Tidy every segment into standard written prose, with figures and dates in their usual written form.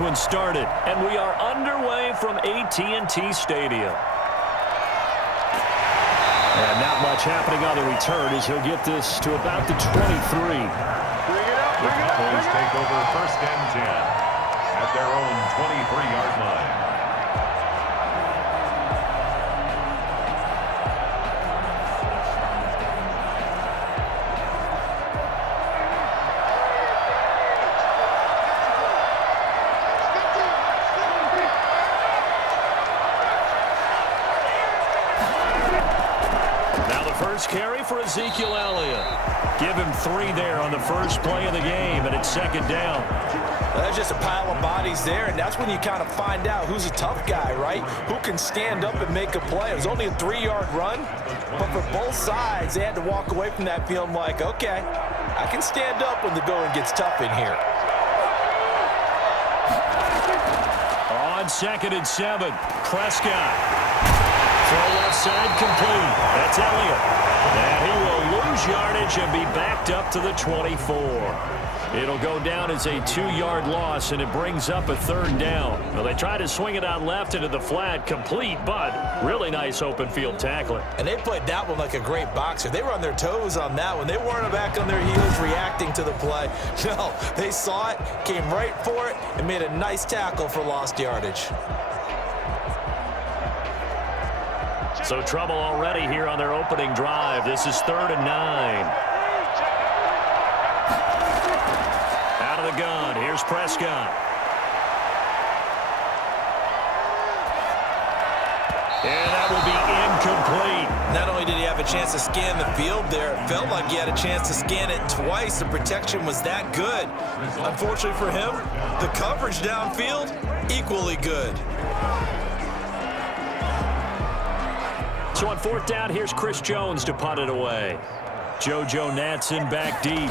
One started, and we are underway from AT&T Stadium. And not much happening on the return as he'll get this to about the 23. The Cowboys take over 1st and 10 at their own 23-yard line. First carry for Ezekiel Elliott. Give him 3 there on the first play of the game, and it's 2nd down. That's just a pile of bodies there, and that's when you kind of find out who's a tough guy, right? Who can stand up and make a play. It was only a 3-yard run, but for both sides, they had to walk away from that feeling like, okay, I can stand up when the going gets tough in here. On 2nd and 7, Prescott. Throw left side complete. That's Elliott. And he will lose yardage and be backed up to the 24. It'll go down as a 2-yard loss, and it brings up a 3rd down. Well, they try to swing it out left into the flat, complete, but really nice open field tackling. And they played that one like a great boxer. They were on their toes on that one. They weren't back on their heels reacting to the play. No, they saw it, came right for it, and made a nice tackle for lost yardage. So trouble already here on their opening drive. This is 3rd and 9. Out of the gun. Here's Prescott. And that will be incomplete. Not only did he have a chance to scan the field there, it felt like he had a chance to scan it twice. The protection was that good. Unfortunately for him, the coverage downfield, equally good. So on 4th down, here's Chris Jones to punt it away. JoJo Natson back deep.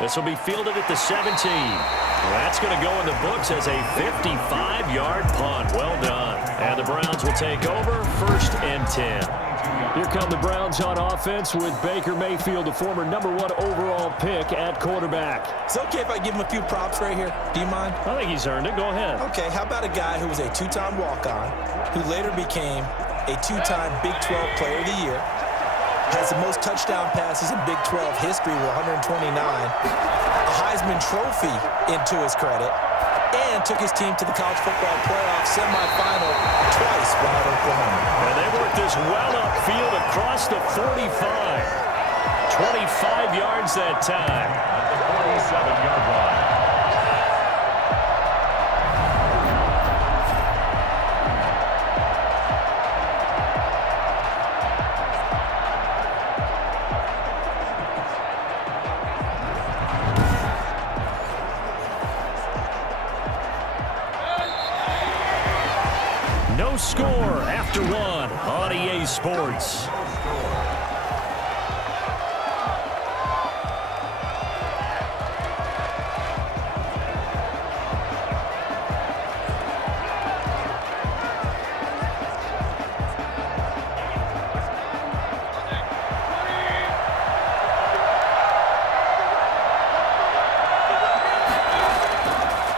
This will be fielded at the 17. That's going to go in the books as a 55-yard punt. Well done. And the Browns will take over 1st and 10. Here come the Browns on offense with Baker Mayfield, the former #1 overall pick at quarterback. It's okay if I give him a few props right here. Do you mind? I think he's earned it. Go ahead. Okay, how about a guy who was a 2-time walk-on, who later became a 2-time Big 12 Player of the Year, has the most touchdown passes in Big 12 history with 129, a Heisman Trophy into his credit, and took his team to the college football playoff semifinal twice while at Oklahoma. And they worked this well upfield across the 45. 25 yards that time. At the 47-yard line. No score after 1 on EA Sports.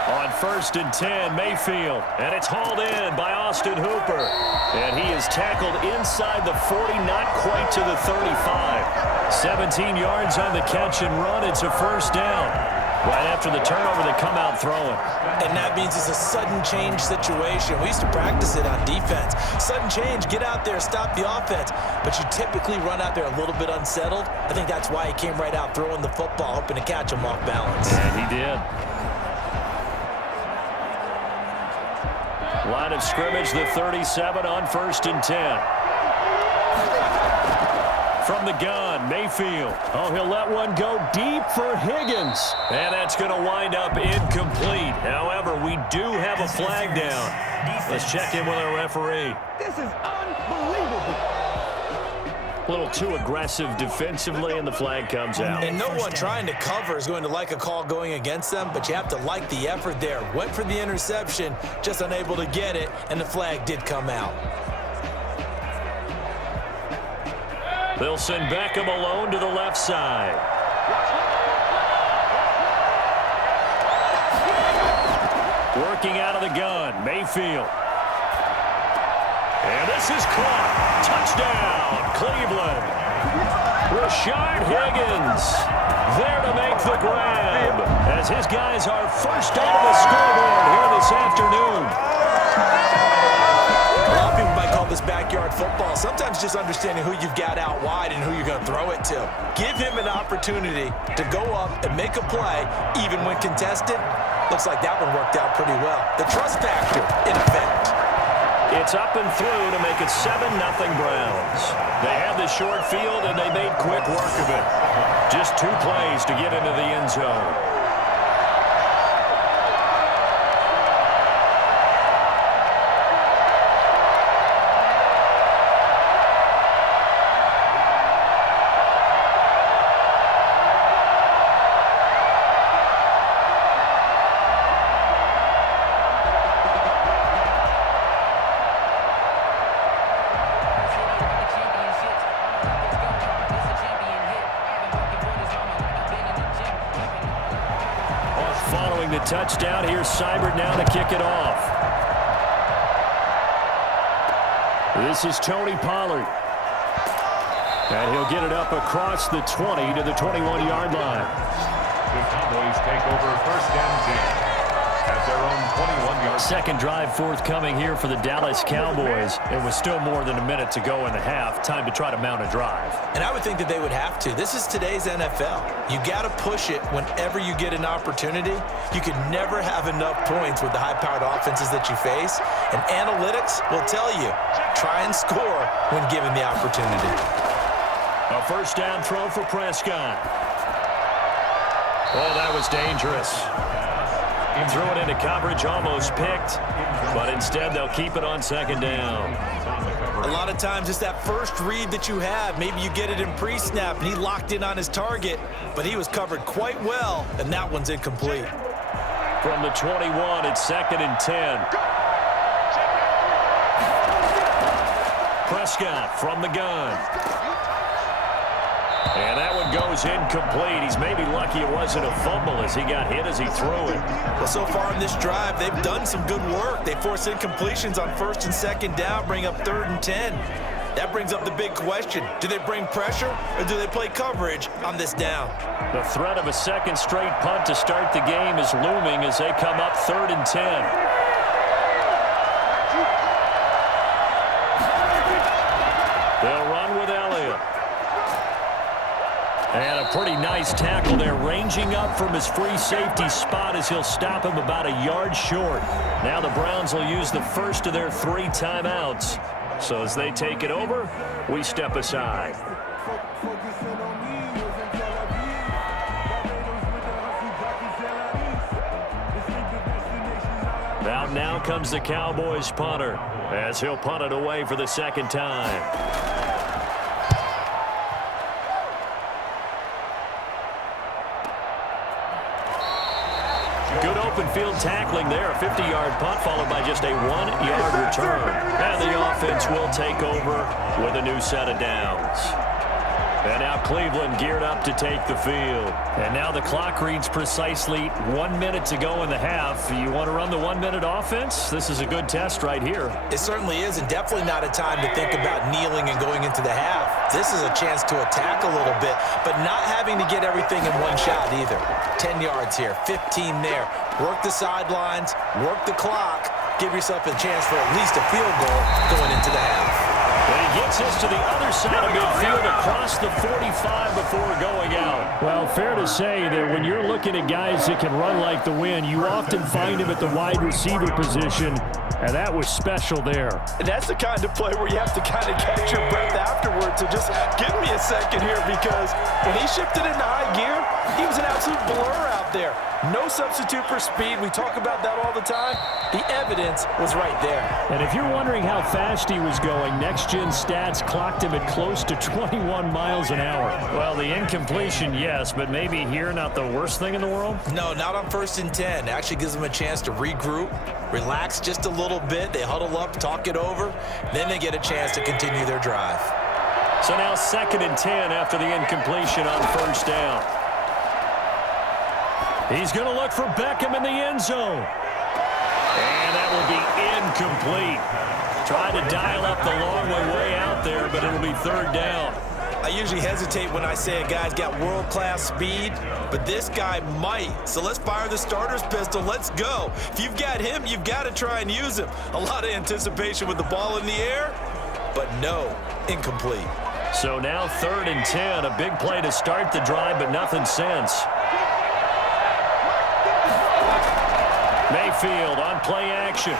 On 1st and 10, Mayfield, and it's hauled in by Austin Hooper. And he is tackled inside the 40, not quite to the 35. 17 yards on the catch and run. It's a 1st down. Right after the turnover, they come out throwing. And that means it's a sudden change situation. We used to practice it on defense. Sudden change, get out there, stop the offense. But you typically run out there a little bit unsettled. I think that's why he came right out throwing the football, hoping to catch him off balance. And he did. Line of scrimmage, the 37 on 1st and 10. From the gun, Mayfield. Oh, he'll let one go deep for Higgins. And that's going to wind up incomplete. However, we do have a flag down. Let's check in with our referee. This is unbelievable. A little too aggressive defensively, and the flag comes out. And no one trying to cover is going to like a call going against them, but you have to like the effort there. Went for the interception, just unable to get it, and the flag did come out. They'll send Beckham alone to the left side. Working out of the gun, Mayfield. And this is caught. Touchdown, Cleveland. Rashard Higgins there to make the grab as his guys are first onto the scoreboard here this afternoon. A lot of people might call this backyard football. Sometimes just understanding who you've got out wide and who you're going to throw it to. Give him an opportunity to go up and make a play, even when contested. Looks like that one worked out pretty well. The trust factor in effect. It's up and through to make it 7-0 Browns. They had the short field, and they made quick work of it. Just 2 plays to get into the end zone. Following the touchdown, here's Seibert now to kick it off. This is Tony Pollard. And he'll get it up across the 20 to the 21-yard line. The Cowboys take over first and 10 at their own 21-yard. Second drive forthcoming here for the Dallas Cowboys. It was still more than a minute to go in the half. Time to try to mount a drive. And I would think that they would have to. This is today's NFL. You got to push it whenever you get an opportunity. You can never have enough points with the high-powered offenses that you face. And analytics will tell you, try and score when given the opportunity. A first down throw for Prescott. Oh, that was dangerous. He threw it into coverage, almost picked, but instead they'll keep it on second down. A lot of times it's that first read that you have. Maybe you get it in pre-snap, and he locked in on his target, but he was covered quite well, and that one's incomplete. From the 21, it's 2nd and 10. Prescott from the gun. And that one goes incomplete. He's maybe lucky it wasn't a fumble as he got hit as he threw it. Well, so far in this drive, they've done some good work. They force incompletions on 1st and 2nd down, bring up 3rd and 10. That brings up the big question. Do they bring pressure or do they play coverage on this down? The threat of a second straight punt to start the game is looming as they come up 3rd and 10. They'll run with Elliott. And a pretty nice tackle there, ranging up from his free safety spot as he'll stop him about a yard short. Now the Browns will use the first of their 3 timeouts. So as they take it over, we step aside. Out now comes the Cowboys punter as he'll punt it away for the 2nd time. Good open field tackling there. A 50-yard punt followed by just a 1-yard return. And the offense will take over with a new set of downs. And now Cleveland geared up to take the field. And now the clock reads precisely 1 minute to go in the half. You want to run the 1-minute offense? This is a good test right here. It certainly is, and definitely not a time to think about kneeling and going into the half. This is a chance to attack a little bit, but not having to get everything in one shot either. 10 yards here, 15 there. Work the sidelines, work the clock. Give yourself a chance for at least a field goal going into the half. And he gets us to the other side of midfield across the 45 before going out. Well, fair to say that when you're looking at guys that can run like the wind, you often find him at the wide receiver position, and that was special there. And that's the kind of play where you have to kind of catch your breath afterwards. So just give me a second here, because when he shifted into high gear, he was an absolute blur out there. No substitute for speed. We talk about that all the time. The evidence was right there. And if you're wondering how fast he was going, next-gen stats clocked him at close to 21 miles an hour. Well, the incompletion, yes, but maybe here not the worst thing in the world? No, not on 1st and 10. Actually gives them a chance to regroup, relax just a little bit. They huddle up, talk it over. Then they get a chance to continue their drive. So now 2nd and 10 after the incompletion on first down. He's going to look for Beckham in the end zone. And that will be incomplete. Tried to dial up the long way out there, but it'll be 3rd down. I usually hesitate when I say a guy's got world-class speed, but this guy might. So let's fire the starter's pistol. Let's go. If you've got him, you've got to try and use him. A lot of anticipation with the ball in the air, but no, incomplete. So now 3rd and 10, a big play to start the drive, but nothing since. Mayfield on play action.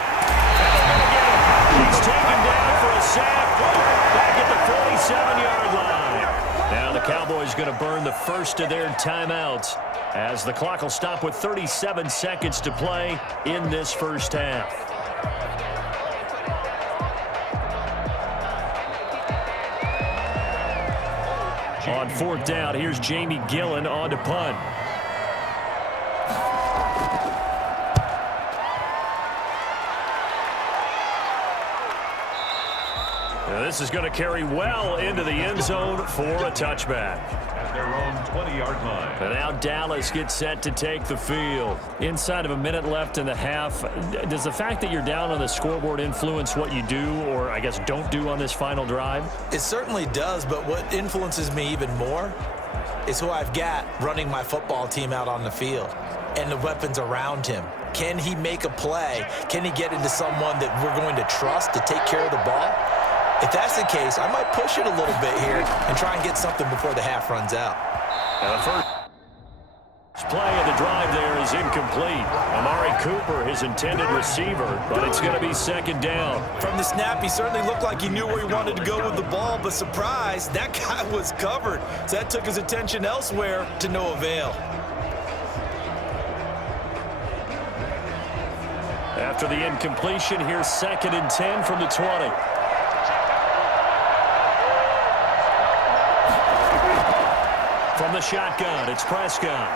He's taken down for a sack. Back at the 47-yard line. Now the Cowboys going to burn the first of their timeouts as the clock will stop with 37 seconds to play in this first half. On 4th down, here's Jamie Gillen on to punt. This is going to carry well into the end zone for a touchback. At their own 20-yard line. And now Dallas gets set to take the field. Inside of a minute left in the half, does the fact that you're down on the scoreboard influence what you do or, I guess, don't do on this final drive? It certainly does, but what influences me even more is who I've got running my football team out on the field and the weapons around him. Can he make a play? Can he get into someone that we're going to trust to take care of the ball? If that's the case, I might push it a little bit here and try and get something before the half runs out. And the first play of the drive there is incomplete. Amari Cooper, his intended receiver, but it's going to be 2nd down. From the snap, he certainly looked like he knew where he wanted to go with the ball, but surprise, that guy was covered. So that took his attention elsewhere to no avail. After the incompletion, here's 2nd and 10 from the 20. From the shotgun, it's Prescott.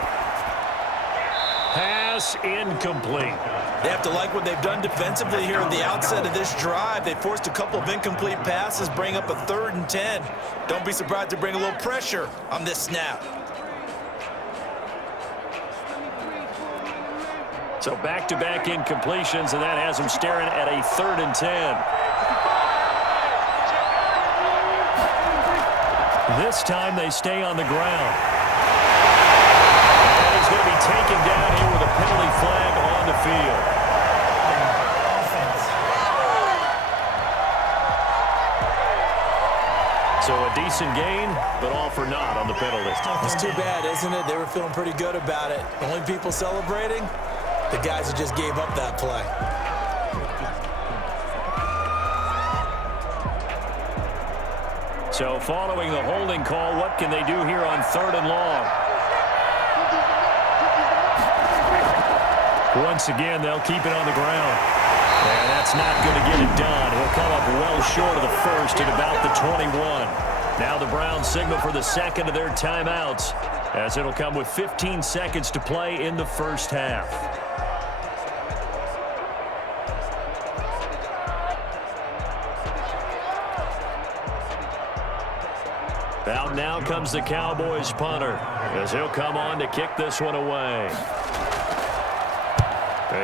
Pass incomplete. They have to like what they've done defensively here at the outset of this drive. They forced a couple of incomplete passes, bring up a 3rd and 10. Don't be surprised to bring a little pressure on this snap. So back-to-back incompletions, and that has them staring at a 3rd and 10. This time they stay on the ground. And he's going to be taken down here with a penalty flag on the field. So a decent gain, but all for naught on the penalty. It's too bad, isn't it? They were feeling pretty good about it. The only people celebrating, the guys who just gave up that play. So following the holding call, what can they do here on 3rd and long? Once again, they'll keep it on the ground. And that's not going to get it done. He'll come up well short of the first at about the 21. Now the Browns signal for the 2nd of their timeouts, as it'll come with 15 seconds to play in the first half. Out now comes the Cowboys punter, as he'll come on to kick this one away.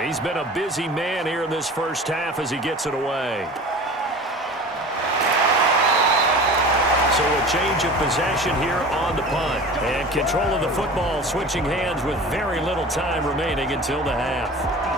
He's been a busy man here in this first half as he gets it away. So a change of possession here on the punt. And control of the football switching hands with very little time remaining until the half.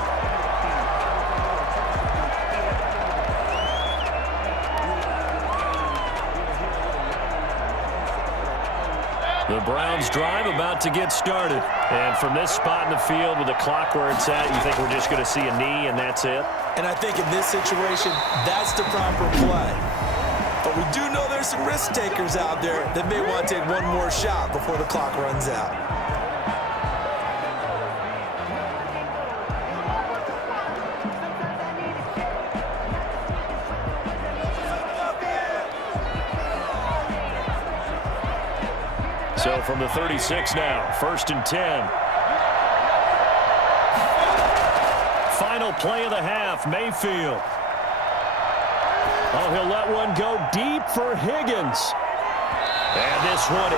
The Browns drive about to get started. And from this spot in the field with the clock where it's at, you think we're just going to see a knee and that's it? And I think in this situation, that's the proper play. But we do know there's some risk takers out there that may want to take one more shot before the clock runs out. So from the 36 now, 1st and 10. Final play of the half, Mayfield. Oh, he'll let one go deep for Higgins. And this one